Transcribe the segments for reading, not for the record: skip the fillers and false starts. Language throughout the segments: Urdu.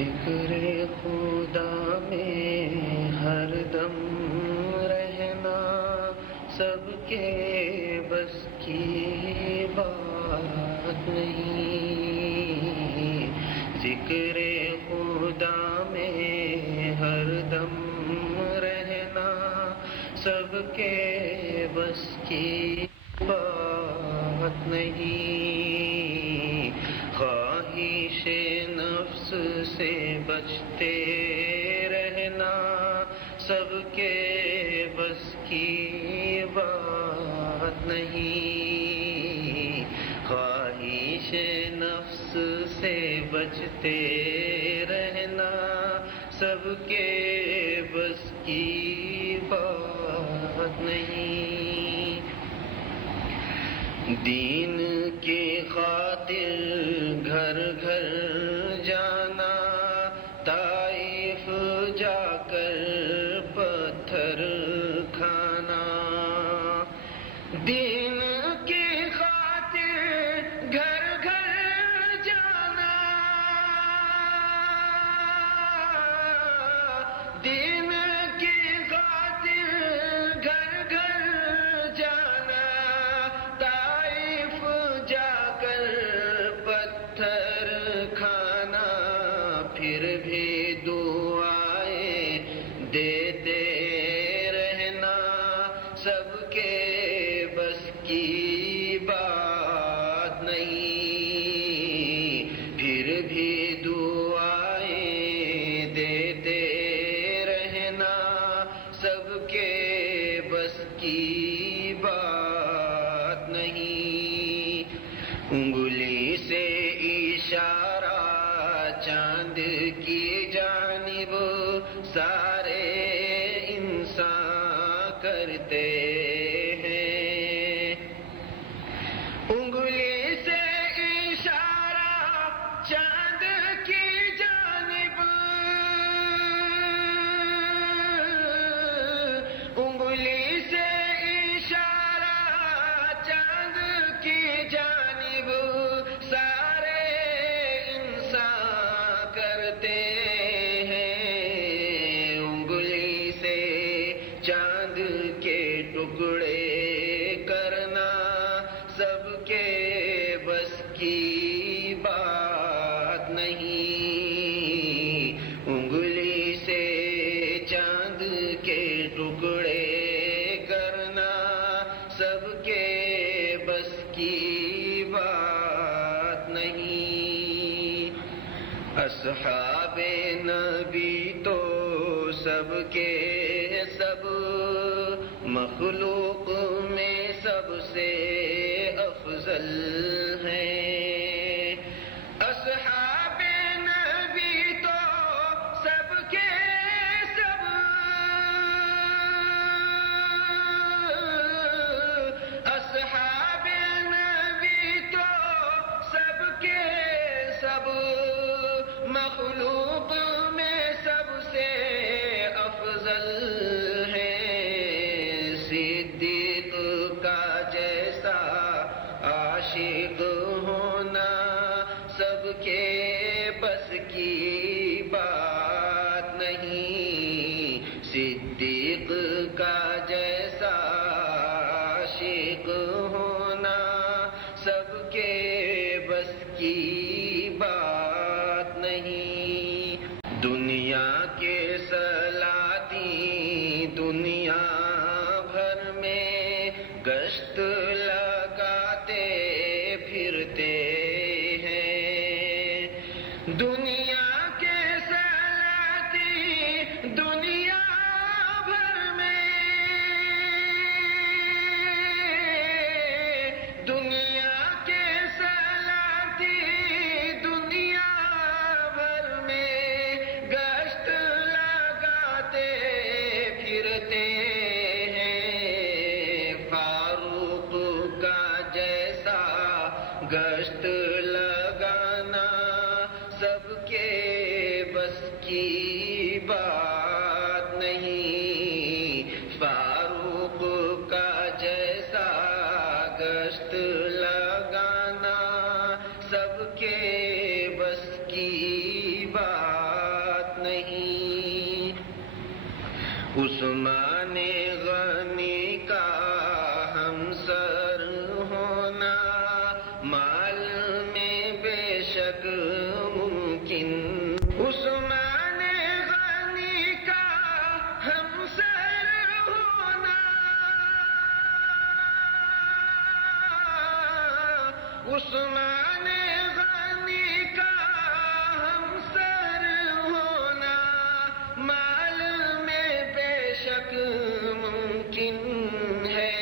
ذکر خدا میں ہر دم رہنا سب کے بس کی بات نہیں، ذکر خدا میں ہر دم رہنا سب کے بس کی بات نہیں، خواہش نفس سے بچتے رہنا سب کے بس کی بات نہیں، خواہش نفس سے بچتے رہنا سب کے بس کی بات نہیں، دین کی خاطر گھر گھر جانا، طائف جا کر پتھر کھانا، دین کی خاطر گھر گھر جانا، دین کی خاطر گھر گھر جانا، طائف جا کر پتھر کھانا، پھر بھی دعائیں دیتے رہنا سب کے بس کی بات نہیں، پھر بھی دعائیں دیتے رہنا سب کے بس کی بات نہیں، انگلی سے اشارہ چاند کی جانب سارے انسان کرتے ہیں، انگلی سے اشارہ چاند کی جانب، انگلی سے اشارہ چاند کی جانب سارے انسان کرتے ہیں، انگلی سے چاند کے ٹکڑے کرنا سب کے بس کی بات نہیں، انگلی سے چاند کے ٹکڑے کرنا سب کے بس کی بات نہیں، اصحاب نبی تو سب کے سب مخلوق میں سب سے افضل ہیں، اصحاب نبی تو سب کے سب اصحاب نبی تو سب کے سب مخلوق میں سب سے افضل ہیں، صدیق کا جیسا عاشق ہونا سب کے بس کی بات نہیں، صدیق کا جیسا عاشق ہونا سب کے بس کی بات نہیں، دنیا کے سلاطین دنیا بھر میں گشت لگاتے پھرتے ہیں، دنیا کے سلاطین دنیا بھر میں، دنیا کے سلاطین دنیا بھر میں گشت لگاتے پھرتے ہیں، فاروق کا جیسا گشت لگانا سب کے بس کی بات نہیں، فاروق کا جیسا گشت لگانا سب کے بس کی بات عثمان غنی کا ہمسر ہونا مال میں بے شک ممکن، عثمان غنی کا ہمسر ہونا، عثمان غنی کا ہمسر ہونا مال میں بے شک ممکن ہے،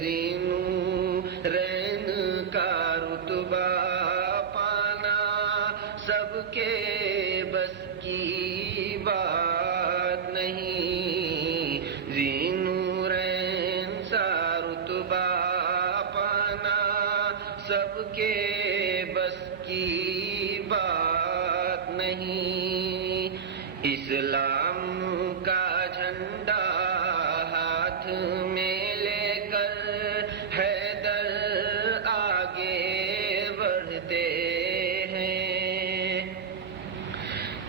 ذی نورین کا رتبہ پانا سب کے بس کی بات نہیں، ذی نورین سا رتبہ پانا سب کے بس کی بات نہیں، اسلام کا جھنڈا ہاتھ میں لے کر حیدر آگے بڑھتے ہیں،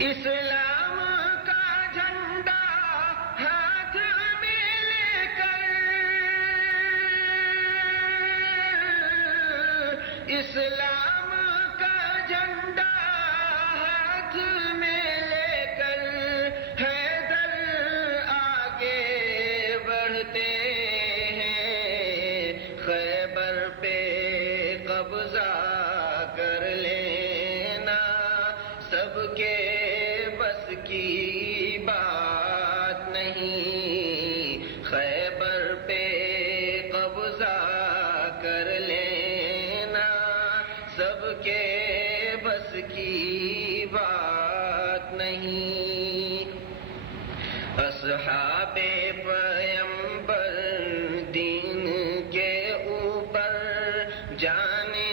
اسلام کا جھنڈا ہاتھ میں لے کر، اسلام کا جھنڈا ہاتھ میں لے کر حیدر آگے بڑھتے ہیں، خیبر پہ قبضہ کر لینا سب کے بس کی بات نہیں، خیبر پہ قبضہ کر لینا سب کے بس کی بات نہیں، اصحاب پیغمبر دین کے اوپر جانے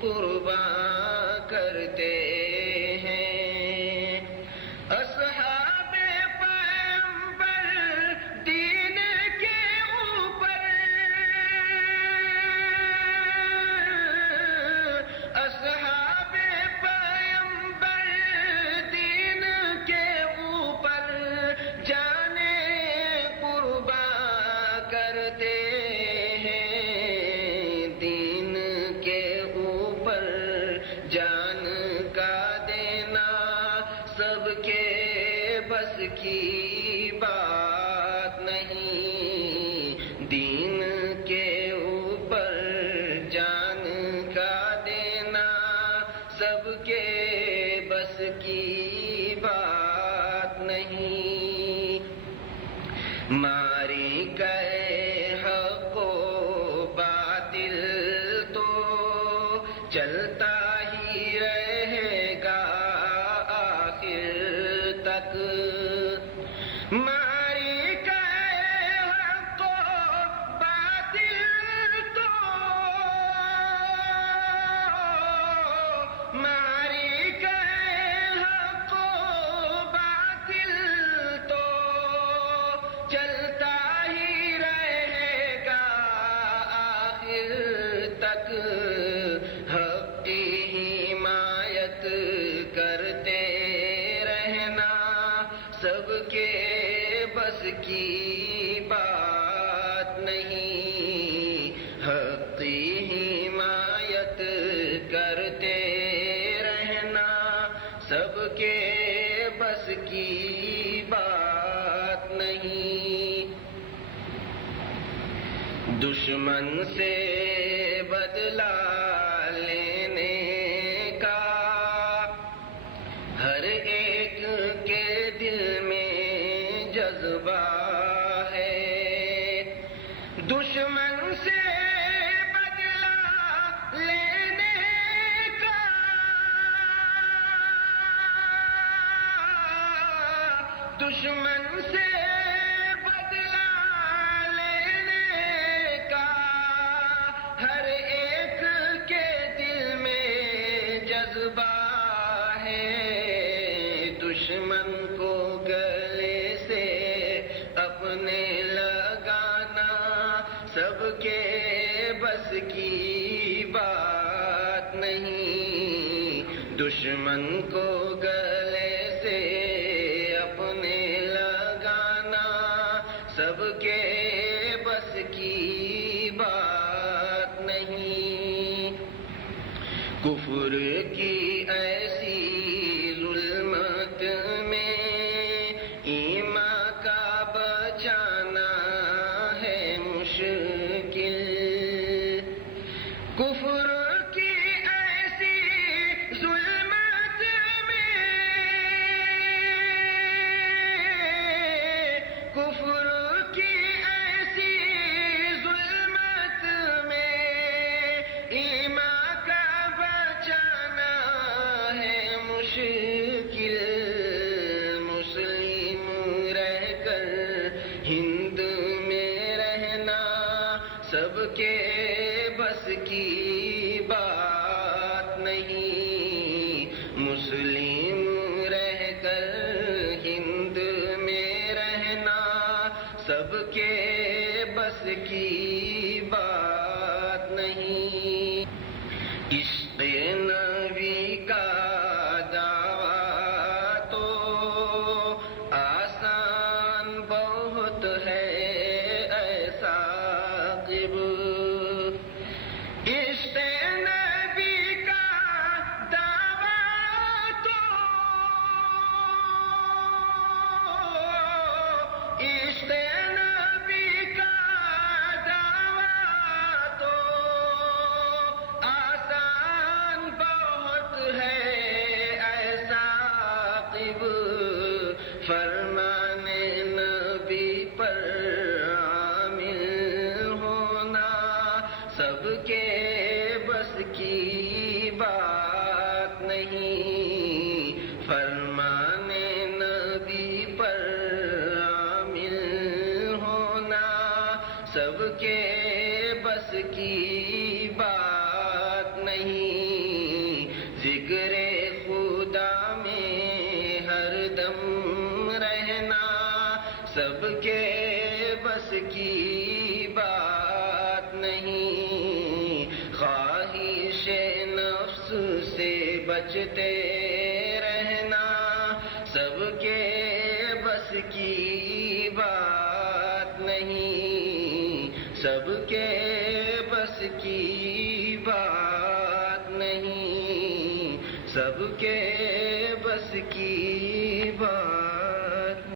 قربان کرتے ہیں، اصحاب پیغمبر دین کے اوپر، اصحاب پیغمبر دین کے اوپر جانے قربان کرتے ہیں، دین کے اوپر جان کا دینا سب کے بس کی بات نہیں، دین کے اوپر جان کا دینا سب کے بس کی بات نہیں، ماری گئے حق و باطل تو چلتا ہی رہے گا آخر تک، ماری گئے حق و باطل تو، ماری گئے حق و باطل تو چلتا ہی رہے گا آخر تک، حق کی حمایت کرتے رہنا سب کے بس کی بات نہیں، حق کی حمایت کرتے رہنا سب کے بس کی بات نہیں، دشمن سے بدلہ لینے کا ہر ایک کے دل میں جذبہ ہے، دشمن سے بدلہ لینے کا دشمن سے بدلہ لینے کا ہر ایک کے دل میں جذبہ ہے، دشمن کو گلے سے اپنے لگانا سب کے بس کی بات نہیں، دشمن کو گلے سے اپنے لگانا مشکل مسلم رہ کر ہند میں رہنا سب کے بس کی بات نہیں، مسلم رہ کر ہند میں رہنا سب کے بس کی بات نہیں۔ عشق نبی کا دعویٰ تو آسان بہت ہے اے ثاقب، عشق نبی کا دعویٰ تو عشق نبی کا دعویٰ تو آسان بہت ہے اے ثاقب، فرمان نبی پر عامل ہونا سب کے بس کی بات نہیں، فرمان نبی پر عامل ہونا سب کے بس کی بات نہیں، ذکر خدا میں ہر دم رہنا سب کے بس کی بات نہیں، خواہش نفس سے بچتے رہنا سب کے بس کی بات نہیں، سب کے بس کی بات نہیں، سب کے